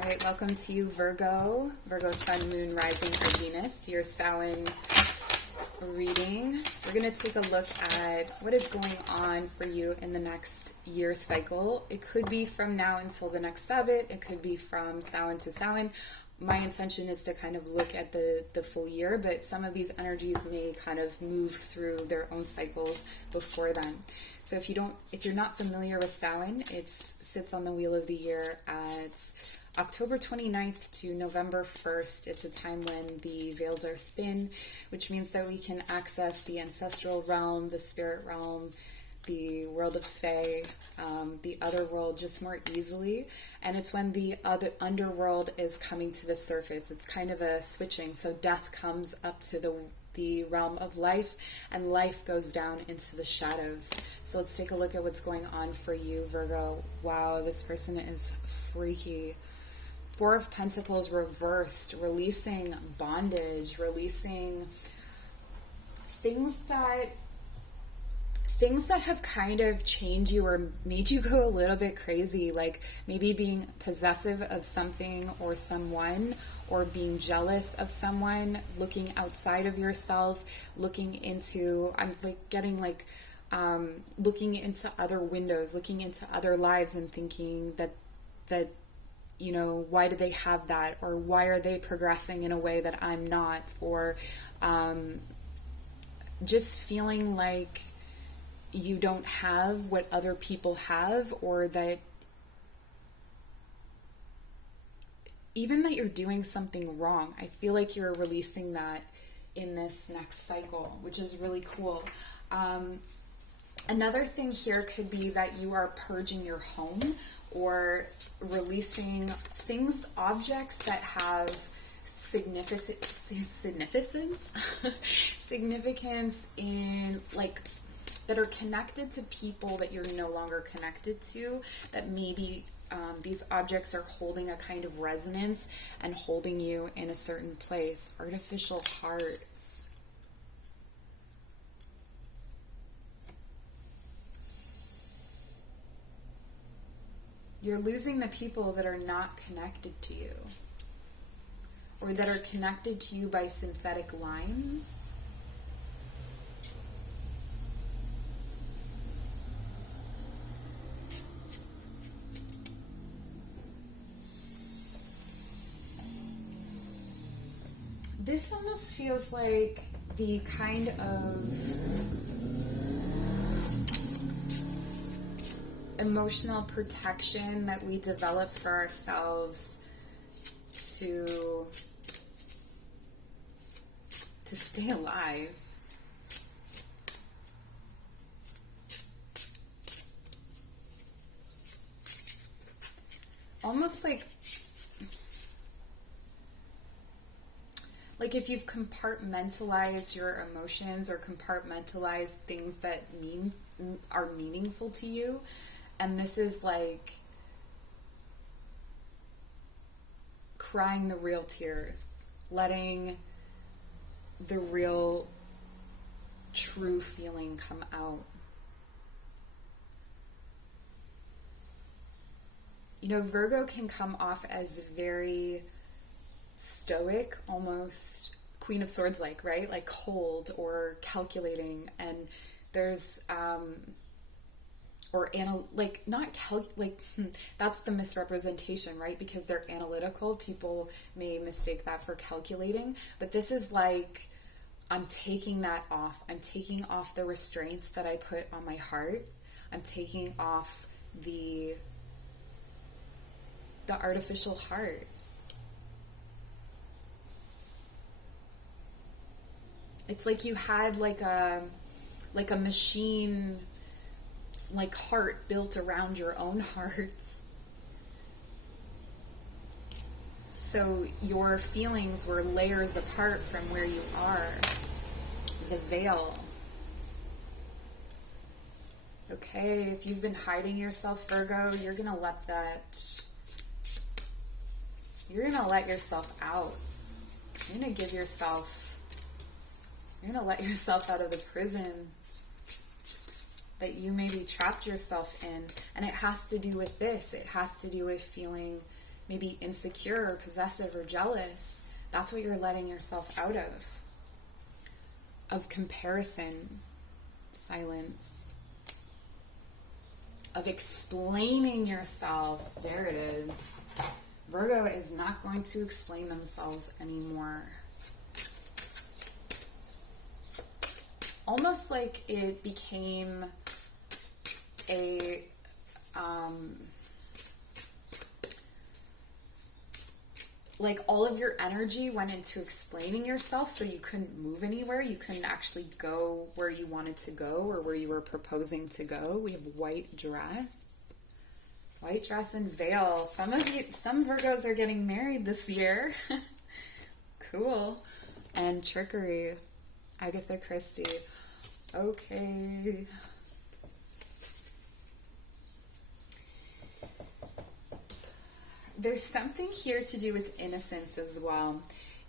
Alright, welcome to you, Virgo Sun, Moon, Rising, or Venus, your Samhain reading. So we're going to take a look at what is going on for you in the next year cycle. It could be from now until the next Sabbath. It could be from Samhain to Samhain. My intention is to kind of look at the full year, but some of these energies may kind of move through their own cycles before then. So if you're not familiar with Samhain, it sits on the wheel of the year at October 29th to November 1st. It's a time when the veils are thin, which means that we can access the ancestral realm, the spirit realm, the world of Fae, the other world just more easily. And it's when the other underworld is coming to the surface. It's kind of a switching. So death comes up to the realm of life, and life goes down into the shadows. So let's take a look at what's going on for you, Virgo. Wow, this person is freaky. Four of Pentacles reversed, releasing bondage, releasing things that have kind of changed you or made you go a little bit crazy, like maybe being possessive of something or someone, or being jealous of someone, looking outside of yourself, looking into other windows, looking into other lives and thinking that why do they have that, or why are they progressing in a way that I'm not, or just feeling like you don't have what other people have, or that even that you're doing something wrong. I feel like you're releasing that in this next cycle, which is really cool. Another thing here could be that you are purging your home or releasing objects that have significance in, like, that are connected to people that you're no longer connected to, that maybe these objects are holding a kind of resonance and holding you in a certain place. Artificial hearts. You're losing the people that are not connected to you, or that are connected to you by synthetic lines. This almost feels like the kind of emotional protection that we develop for ourselves to stay alive. Almost like if you've compartmentalized your emotions or compartmentalized things that are meaningful to you, and this is like crying the real tears, letting the real true feeling come out. Virgo can come off as very stoic, almost Queen of Swords like, right? Like cold or calculating, and there's that's the misrepresentation, right? Because they're analytical, people may mistake that for calculating, but this is like, I'm taking that off. I'm taking off the restraints that I put on my heart. I'm taking off the artificial hearts. It's like you had like a machine, like heart built around your own hearts. So your feelings were layers apart from where you are. The veil. Okay, if you've been hiding yourself, Virgo, you're gonna let yourself out. You're gonna let yourself out of the prison that you maybe trapped yourself in. And it has to do with this. It has to do with feeling maybe insecure or possessive or jealous. That's what you're letting yourself out of comparison, silence, of explaining yourself. There it is. Virgo is not going to explain themselves anymore. Almost like it became a like all of your energy went into explaining yourself, so you couldn't move anywhere. You couldn't actually go where you wanted to go or where you were proposing to go. We have white dress and veil. Some Virgos are getting married this year. Cool. And trickery, Agatha Christie. Okay. There's something here to do with innocence as well.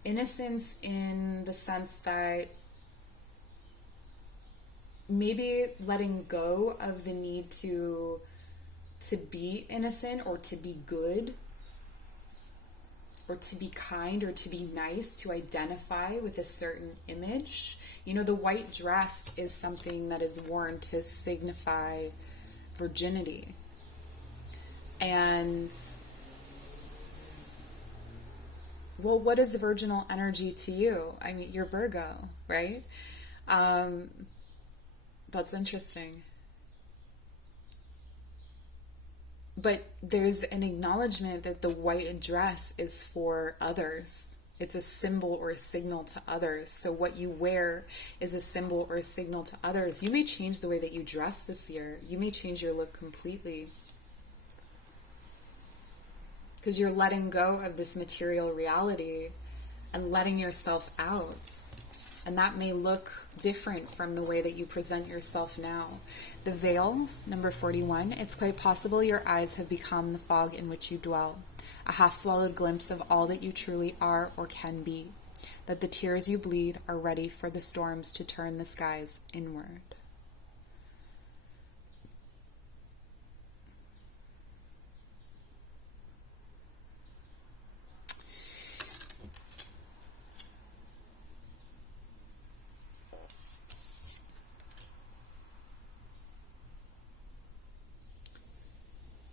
Innocence in the sense that maybe letting go of the need to be innocent or to be good or to be kind or to be nice, to identify with a certain image. You know, the white dress is something that is worn to signify virginity. And well, what is virginal energy to you? I mean, you're Virgo, right? That's interesting. But there's an acknowledgement that the white dress is for others. It's a symbol or a signal to others. So what you wear is a symbol or a signal to others. You may change the way that you dress this year. You may change your look completely, because you're letting go of this material reality and letting yourself out. And that may look different from the way that you present yourself now. The veil, number 41, it's quite possible your eyes have become the fog in which you dwell, a half-swallowed glimpse of all that you truly are or can be, that the tears you bleed are ready for the storms to turn the skies inward.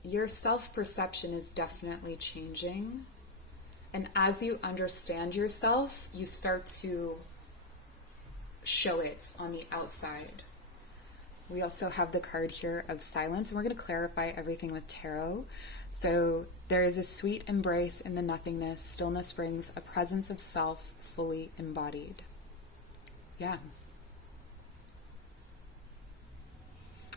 Your self-perception is definitely changing. And as you understand yourself, you start to show it on the outside. We also have the card here of silence, and we're going to clarify everything with tarot. So there is a sweet embrace in the nothingness. Stillness brings a presence of self fully embodied. Yeah.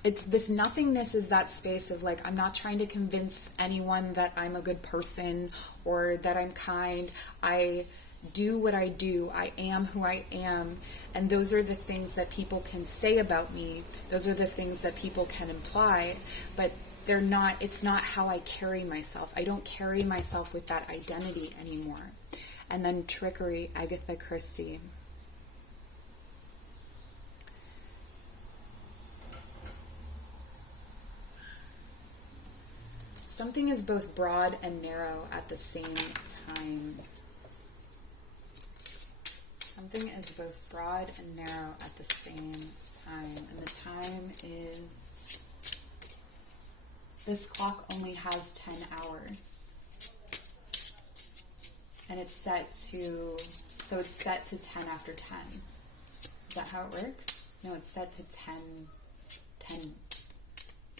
It's this nothingness is that space of like, I'm not trying to convince anyone that I'm a good person or that I'm kind. I do what I do. I am who I am. And those are the things that people can say about me. Those are the things that people can imply, but they're not, it's not how I carry myself. I don't carry myself with that identity anymore. And then trickery, Agatha Christie. Something is both broad and narrow at the same time. Something is both broad and narrow at the same time. And the time is, this clock only has 10 hours. And it's set to, so it's set to 10 after 10. Is that how it works? No, it's set to 10.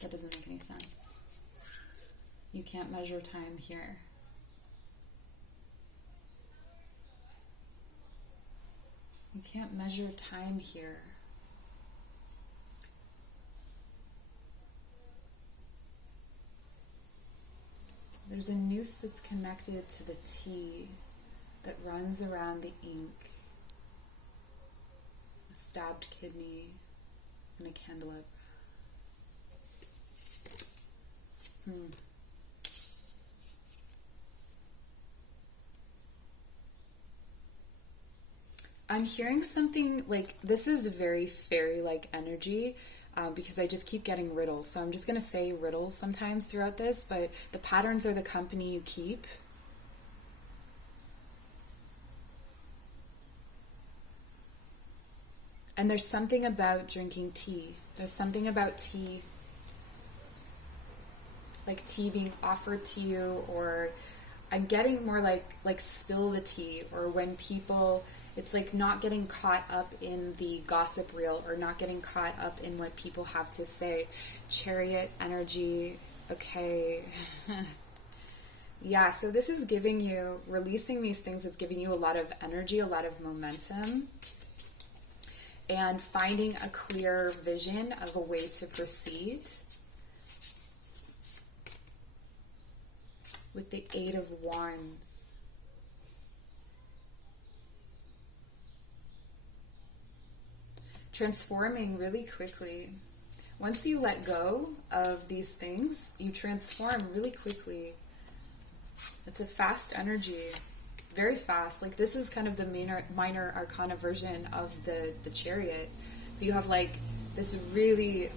That doesn't make any sense. You can't measure time here. You can't measure time here. There's a noose that's connected to the T that runs around the ink. A stabbed kidney and a candelabra. I'm hearing something like, this is very fairy-like energy. because I just keep getting riddles. So I'm just going to say riddles sometimes throughout this, but the patterns are the company you keep. And there's something about drinking tea. There's something about tea, like tea being offered to you, or I'm getting more like spill the tea, or when people, it's like not getting caught up in the gossip reel, or not getting caught up in what people have to say. Chariot energy, okay. Yeah, so this is giving you, releasing these things is giving you a lot of energy, a lot of momentum, and finding a clear vision of a way to proceed. With the Eight of Wands. Transforming really quickly. Once you let go of these things, you transform really quickly. It's a fast energy. Very fast. Like this is kind of the minor arcana version of the Chariot. So you have like this really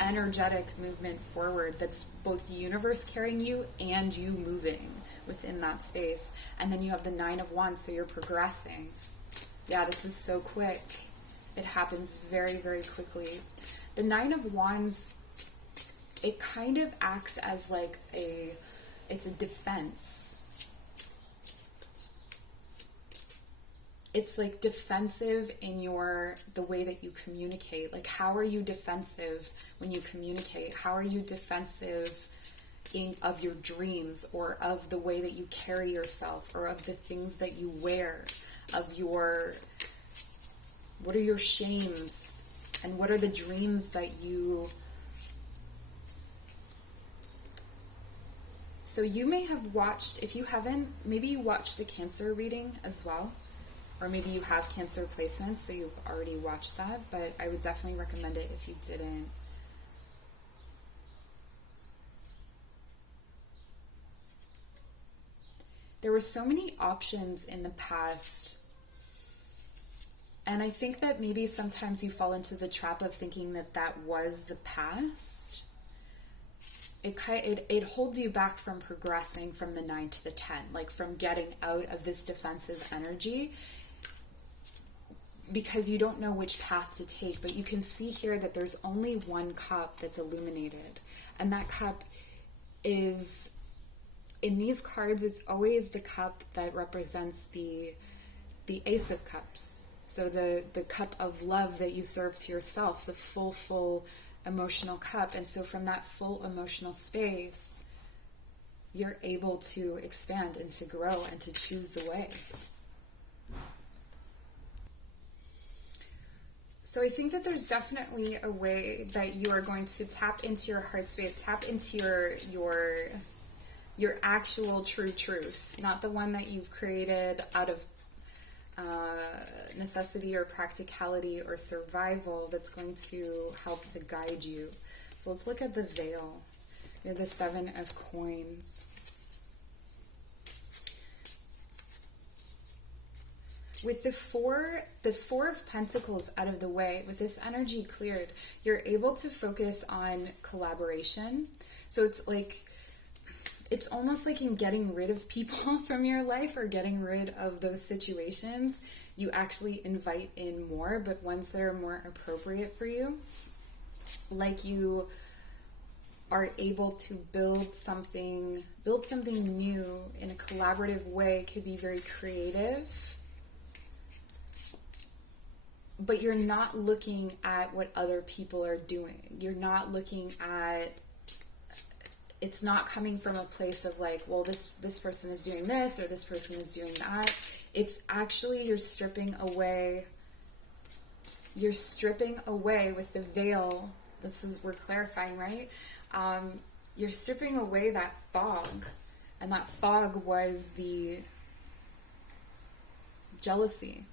energetic movement forward that's both the universe carrying you and you moving within that space. And then you have the Nine of Wands, so you're progressing. Yeah, this is so quick. It happens very, very quickly. The Nine of Wands, it kind of acts as like it's a defense. It's like defensive in the way that you communicate. Like, how are you defensive when you communicate? How are you defensive of your dreams, or of the way that you carry yourself, or of the things that you wear, of what are your shames, and what are the dreams that you... So you may have watched, if you haven't, maybe you watched the Cancer reading as well. Or maybe you have Cancer placements, so you've already watched that, but I would definitely recommend it if you didn't. There were so many options in the past, and I think that maybe sometimes you fall into the trap of thinking that that was the past. It holds you back from progressing from the 9 to the 10, like from getting out of this defensive energy, because you don't know which path to take. But you can see here that there's only one cup that's illuminated, and that cup is, in these cards, it's always the cup that represents the Ace of Cups. So the cup of love that you serve to yourself, the full emotional cup. And so from that full emotional space, you're able to expand and to grow and to choose the way. So I think that there's definitely a way that you are going to tap into your heart space, tap into your actual true truth, not the one that you've created out of necessity or practicality or survival, that's going to help to guide you. So let's look at the veil. We have the Seven of Coins. With the four of Pentacles out of the way, with this energy cleared, you're able to focus on collaboration. So it's like, it's almost like in getting rid of people from your life, or getting rid of those situations, you actually invite in more, but ones that are more appropriate for you. Like you are able to build something new in a collaborative way. It could be very creative. But you're not looking at what other people are doing. You're not looking at, it's not coming from a place of like, well, this person is doing this, or this person is doing that. It's actually, you're stripping away with the veil. We're clarifying, right? You're stripping away that fog. And that fog was the jealousy,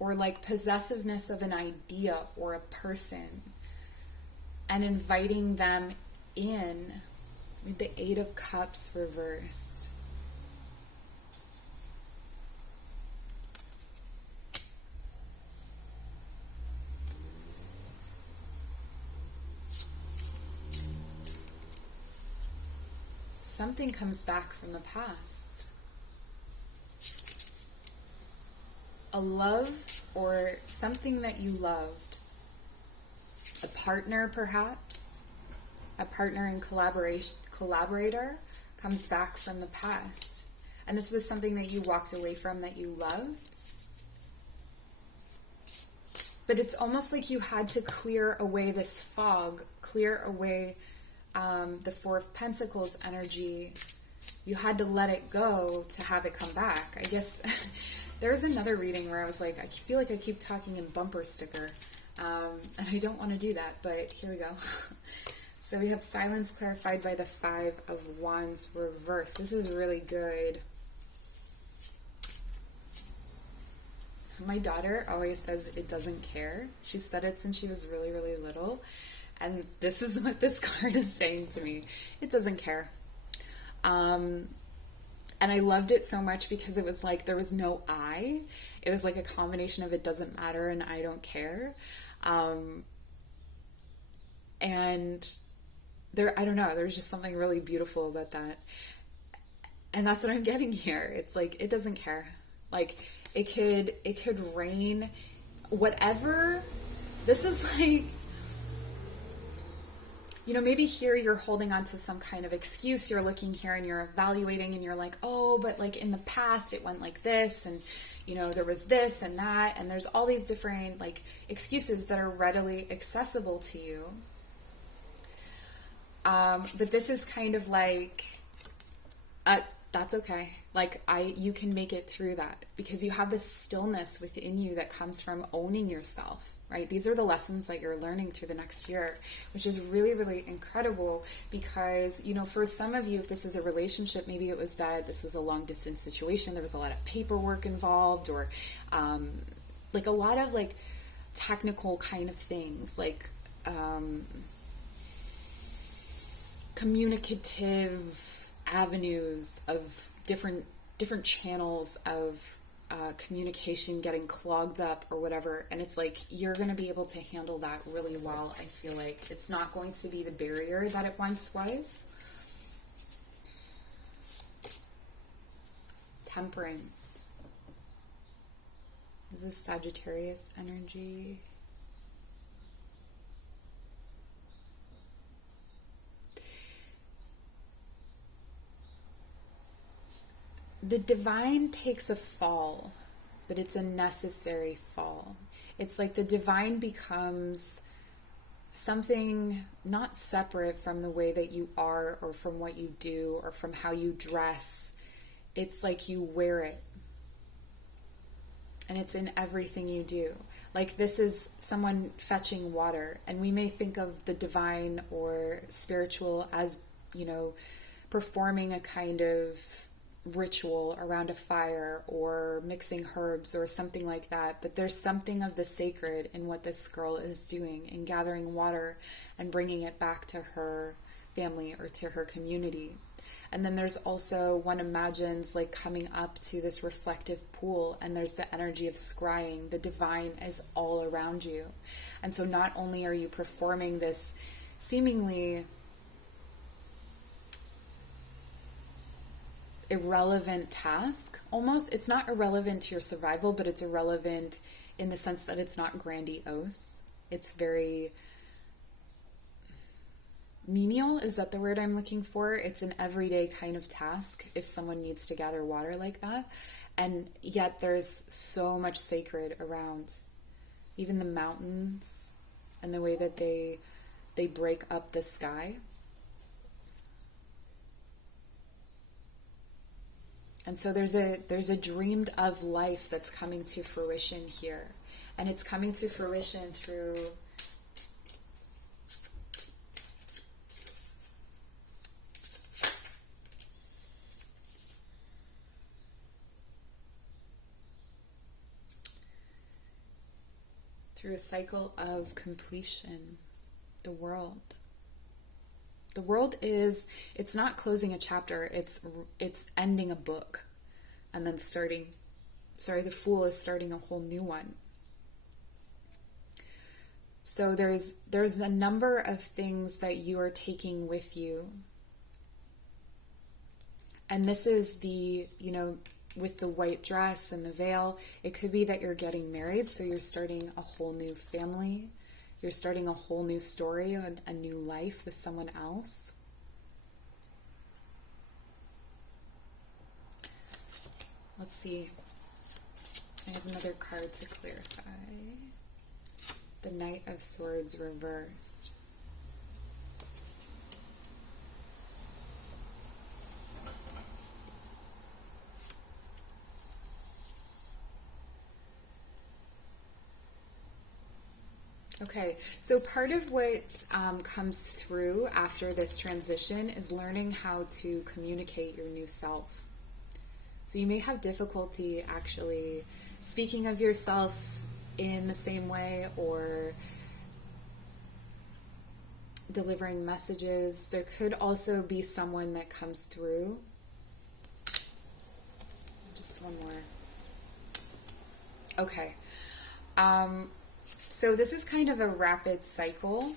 or like possessiveness of an idea or a person, and inviting them in with the Eight of Cups reversed. something comes back from the past. A love or something that you loved. A partner, perhaps. A partner and collaborator comes back from the past. And this was something that you walked away from that you loved. But it's almost like you had to clear away this fog, clear away the Four of Pentacles energy. You had to let it go to have it come back. I guess there was another reading where I was like, I feel like I keep talking in bumper sticker. And I don't want to do that, but here we go. So we have silence clarified by the Five of Wands reversed. This is really good. My daughter always says it doesn't care. She said it since she was really, really little. And this is what this card is saying to me. It doesn't care. And I loved it so much because it was like there was no I. It was like a combination of it doesn't matter and I don't care. And there, I don't know, there's just something really beautiful about that. And that's what I'm getting here. It's like, it doesn't care. Like, it could rain, whatever. This is like, you know, maybe here you're holding on to some kind of excuse. You're looking here and you're evaluating and you're like, oh, but like in the past it went like this, and you know, there was this and that, and there's all these different like excuses that are readily accessible to you. But this is kind of like, that's okay. Like, you can make it through that because you have this stillness within you that comes from owning yourself, right? These are the lessons that you're learning through the next year, which is really, really incredible because, you know, for some of you, if this is a relationship, maybe it was that this was a long distance situation. There was a lot of paperwork involved, or, like a lot of like technical kind of things, like, communicative avenues of different channels of communication getting clogged up or whatever, and it's like you're going to be able to handle that really well. I feel like it's not going to be the barrier that it once was. Temperance. This is Sagittarius energy. The divine takes a fall, but it's a necessary fall. It's like the divine becomes something not separate from the way that you are or from what you do or from how you dress. It's like you wear it. And it's in everything you do. Like, this is someone fetching water, and we may think of the divine or spiritual as, you know, performing a kind of ritual around a fire or mixing herbs or something like that, but there's something of the sacred in what this girl is doing in gathering water and bringing it back to her family or to her community. And then there's also, one imagines like coming up to this reflective pool, and there's the energy of scrying. The divine is all around you. And so not only are you performing this seemingly irrelevant task, almost. It's not irrelevant to your survival, but it's irrelevant in the sense that it's not grandiose. It's very menial. Is that the word I'm looking for? It's an everyday kind of task if someone needs to gather water like that. And yet there's so much sacred around. Even the mountains and the way that they break up the sky. And so there's a dreamed of life that's coming to fruition here. And it's coming to fruition through a cycle of completion. The world. The world is, it's not closing a chapter, it's ending a book and then the Fool is starting a whole new one. So there's a number of things that you are taking with you And this is the, with the white dress and the veil, it could be that you're getting married, so you're starting a whole new family. You're starting a whole new story, a new life with someone else. Let's see. I have another card to clarify. The Knight of Swords reversed. Okay, so part of what comes through after this transition is learning how to communicate your new self. So you may have difficulty actually speaking of yourself in the same way or delivering messages. There could also be someone that comes through. Just one more. Okay. So this is kind of a rapid cycle.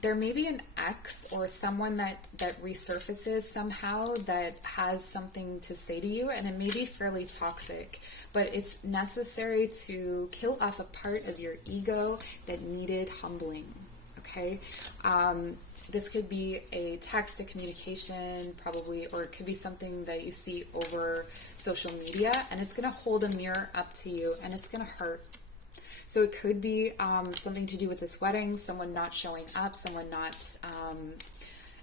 There may be an ex or someone that resurfaces somehow that has something to say to you, and it may be fairly toxic, but it's necessary to kill off a part of your ego that needed humbling, okay? This could be a text, a communication, probably, or it could be something that you see over social media, and it's going to hold a mirror up to you, and it's going to hurt. So it could be something to do with this wedding, someone not showing up, someone not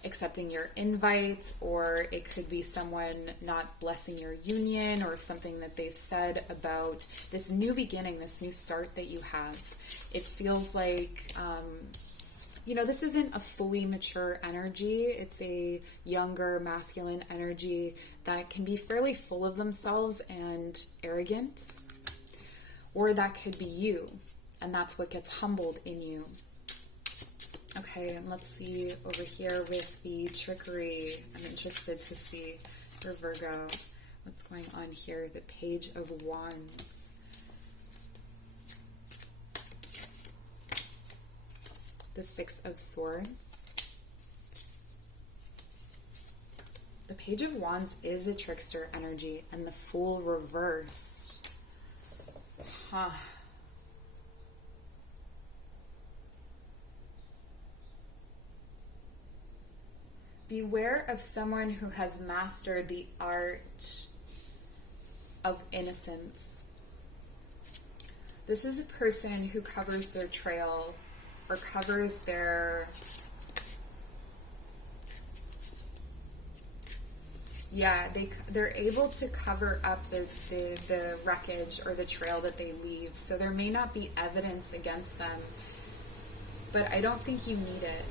accepting your invite, or it could be someone not blessing your union, or something that they've said about this new beginning, this new start that you have. It feels like, this isn't a fully mature energy. It's a younger masculine energy that can be fairly full of themselves and arrogant. Or that could be you, and that's what gets humbled in you. Okay, and let's see over here with the trickery. I'm interested to see for Virgo what's going on here. The Page of Wands. The Six of Swords. The Page of Wands is a trickster energy, and the Fool reversed. Beware of someone who has mastered the art of innocence. This is a person who covers their trail or covers their... they're able to cover up the wreckage or the trail that they leave. So there may not be evidence against them, but I don't think you need it.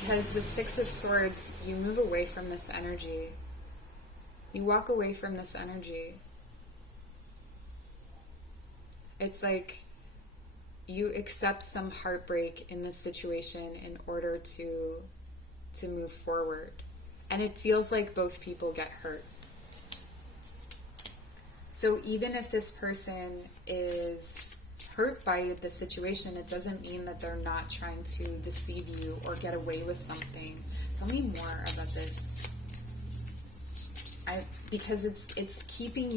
Because with Six of Swords, you move away from this energy. You walk away from this energy. It's like you accept some heartbreak in this situation in order to move forward. And it feels like both people get hurt. So even if this person is hurt by the situation, it doesn't mean that they're not trying to deceive you or get away with something. Tell me more about this. Because it's keeping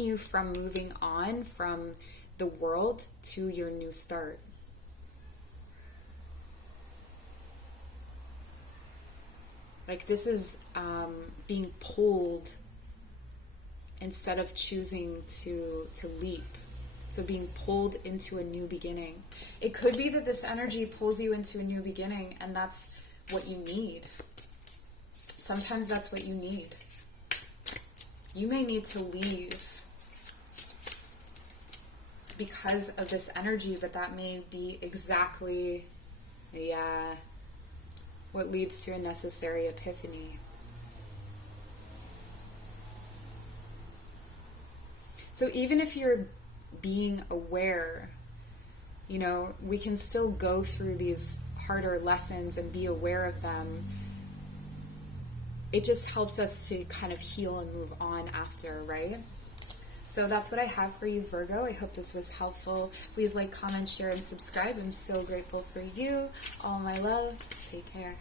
you from moving on from the world to your new start. Like this is being pulled instead of choosing to leap. So being pulled into a new beginning. It could be that this energy pulls you into a new beginning, and that's what you need. Sometimes that's what you need. You may need to leave because of this energy, but that may be exactly, what leads to a necessary epiphany. So even if you're being aware, we can still go through these harder lessons and be aware of them. It just helps us to kind of heal and move on after, right? So that's what I have for you, Virgo. I hope this was helpful. Please like, comment, share, and subscribe. I'm so grateful for you. All my love. Take care.